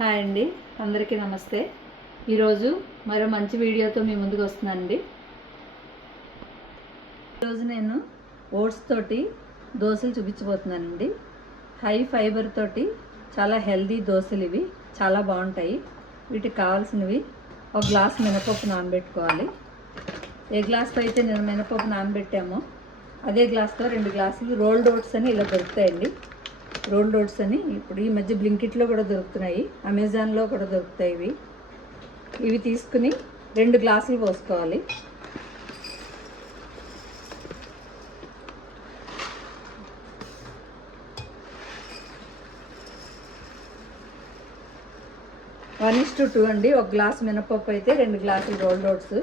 Hi అండి, అందరికీ నమస్తే. ఈరోజు మరో మంచి వీడియోతో మీ ముందుకు వస్తున్నానండి. ఈరోజు నేను ఓట్స్ తోటి దోశలు చూపించబోతున్నానండి. హై ఫైబర్ తోటి చాలా హెల్దీ దోశలు ఇవి చాలా బాగుంటాయి. వీటికి కావాల్సినవి ఒక గ్లాస్ మినపప్పు నానబెట్టుకోవాలి. ఏ గ్లాస్తో అయితే నేను మినపప్పు నానబెట్టామో అదే గ్లాస్తో 2 గ్లాసులు రోల్డ్ ఓట్స్ అని ఇలా దొరుకుతాయండి. రోల్డ్ ఓట్స్ అని ఇప్పుడు ఈ మధ్య బ్లింకిట్లో కూడా దొరుకుతున్నాయి, అమెజాన్లో కూడా దొరుకుతాయి. ఇవి తీసుకుని 2 గ్లాసులు పోసుకోవాలి. వన్ ఇస్ టు 2 అండి. ఒక గ్లాసు మినపప్పు అయితే 2 గ్లాసులు రోల్డ్ ఓట్స్.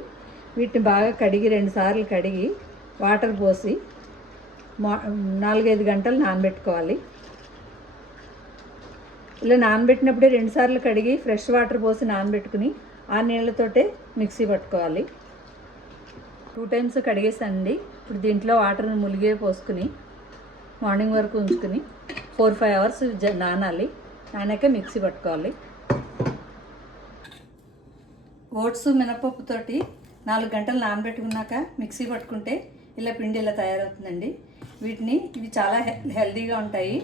వీటిని బాగా కడిగి 2 సార్లు కడిగి వాటర్ పోసి 4-5 గంటలు నానబెట్టుకోవాలి. ఇలా నానబెట్టినప్పుడే 2 సార్లు కడిగి ఫ్రెష్ వాటర్ పోసి నానబెట్టుకుని ఆ నీళ్ళతోటే మిక్సీ పట్టుకోవాలి. 2 టైమ్స్ కడిగేసానండి. ఇప్పుడు దీంట్లో వాటర్ని ములిగే పోసుకుని మార్నింగ్ వరకు ఉంచుకుని 4-5 అవర్స్ నానాలి. నానాక మిక్సీ పట్టుకోవాలి. ఓట్స్ మినపప్పుతోటి 4 గంటలు నానబెట్టుకున్నాక మిక్సీ పట్టుకుంటే ఇలా పిండి ఇలా తయారవుతుందండి. ఇవి చాలా హెల్తీగా ఉంటాయి.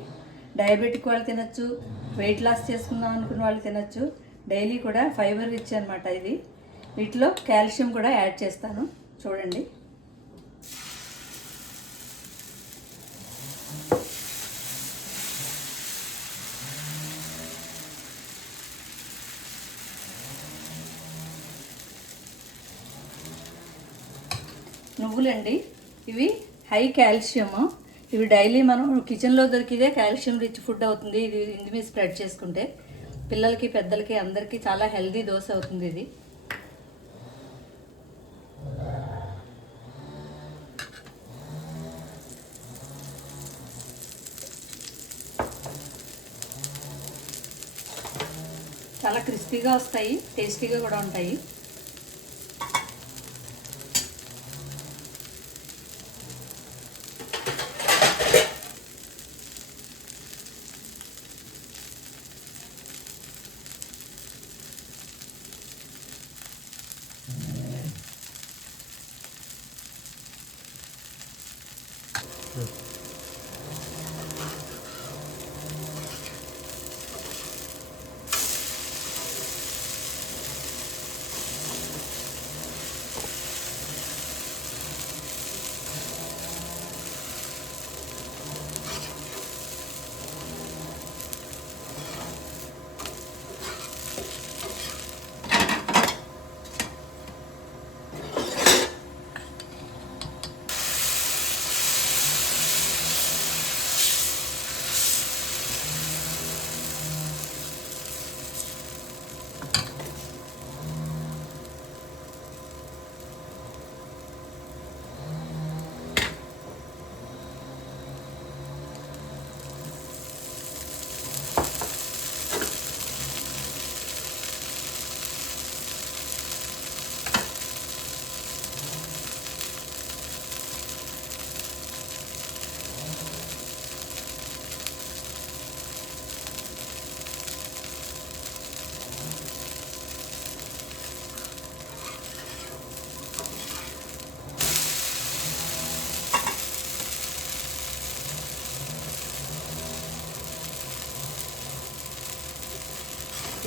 డయాబెటిక్ వాళ్ళు తినచ్చు, వెయిట్ లాస్ చేసుకుందాం అనుకున్న వాళ్ళు తినచ్చు. డైలీ కూడా ఫైబర్ రిచ్ అనమాట ఇది. వీటిలో కాల్షియం కూడా యాడ్ చేస్తాను, చూడండి. నువ్వులండి, ఇవి హై కాల్షియము. ఇవి డైలీ మనం కిచెన్లో దొరికిదే కాల్షియం రిచ్ ఫుడ్ అవుతుంది. ఇది మీద స్ప్రెడ్ చేసుకుంటే పిల్లలకి పెద్దలకి అందరికీ చాలా హెల్దీ దోశ అవుతుంది ఇది. చాలా క్రిస్పీగా వస్తాయి, టేస్టీగా కూడా ఉంటాయి.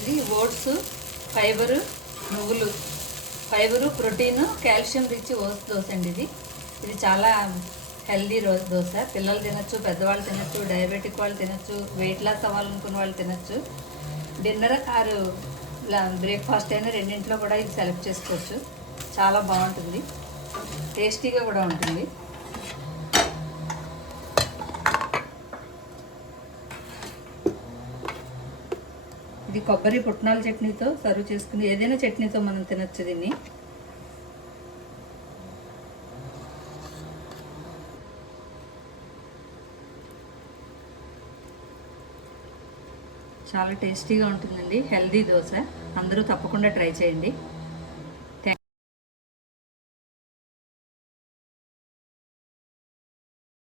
ఇది ఓట్స్, ఫైబరు, నువ్వులు, fibre, protein, calcium rich oats dosa అండి. ఇది చాలా హెల్దీ దోశ. పిల్లలు తినచ్చు, పెద్దవాళ్ళు తినచ్చు, డయాబెటిక్ వాళ్ళు తినచ్చు, వెయిట్ లాస్ అవ్వాలనుకున్న వాళ్ళు తినచ్చు. డిన్నర్ ఆరు బ్రేక్ఫాస్ట్ అయినా రెండింటిలో కూడా ఇది సెలెక్ట్ చేసుకోవచ్చు. చాలా బాగుంటుంది, టేస్టీగా కూడా ఉంటుంది. ఇది కొబ్బరి పుట్నాల చట్నీతో సర్వ్ చేసుకుని ఏదైనా చట్నీతో మనం తినచ్చు దీన్ని. చాలా టేస్టీగా ఉంటుందండి, హెల్దీ దోశ. అందరూ తప్పకుండా ట్రై చేయండి.